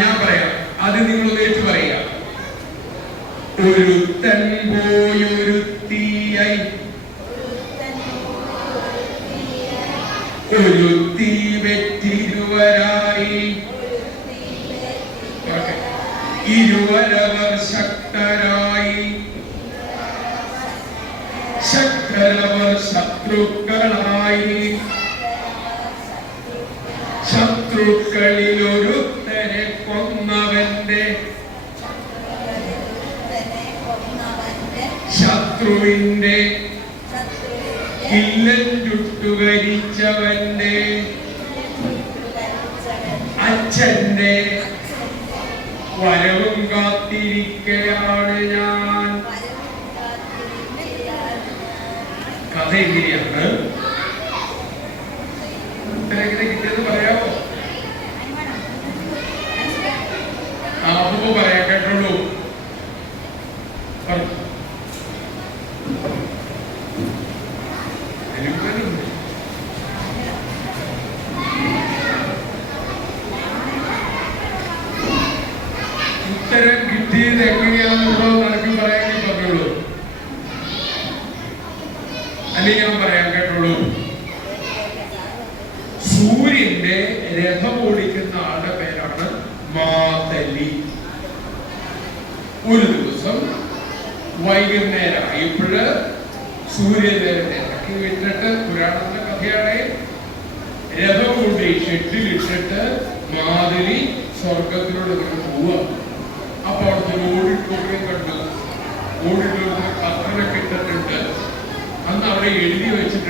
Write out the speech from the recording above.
ഞാൻ പറയാം, അത് നിങ്ങൾ നേരിട്ട് പറയാ. ഒരുത്തൻ പോയൊരുത്തിയായി ഒരുത്തി വെറ്റിരുവരായി ഇരുവരവർ ശക്തരായി ശക്തരവർ ശത്രുക്കളായി ശത്രുക്കളിൽ ഒരുത്തനെ കൊന്നവന്റെ ശത്രുവിന്റെ ഇല്ലൻ ചുട്ടുകരിച്ചവന്റെ അച്ഛന്റെ വരവും കാത്തിരിക്കയാണ് ഞാൻ. കഥ എങ്ങനെയാണ് കിട്ടിയത് പറയാമോ? അപ്പൊ പറയാം, കേട്ടോളൂ. ഉത്തരം കിട്ടിയത് എങ്ങനെയാണെന്നുള്ളോ നടക്കും പറയാൻ പറഞ്ഞോളൂ. അല്ലെങ്കിൽ ഞാൻ പറയാം, കേട്ടോളൂ. സൂര്യന്റെ രഥം ഓടിക്കുന്ന ആളുടെ പേരാണ് മാതലി. ഒരു ദിവസം വൈകുന്നേരമായപ്പോഴ് സൂര്യദേവനെ ഇറക്കി വിട്ടിട്ട്, പുരാണത്തിലെ കഥയാണ്, രഥം കൊണ്ട് ഷെഡിലിട്ടിട്ട് മാതലി സ്വർഗത്തിലൂടെ പോവുക. അപ്പൊ അവിടുത്തെ ഓഡിറ്റോറിയം കണ്ടു. ഓഡിറ്റോറിയത്തിൽ കത്തനൊക്കെ ഇട്ടിട്ടുണ്ട്. അന്ന് അവിടെ എഴുതി വെച്ചിട്ടുണ്ട്,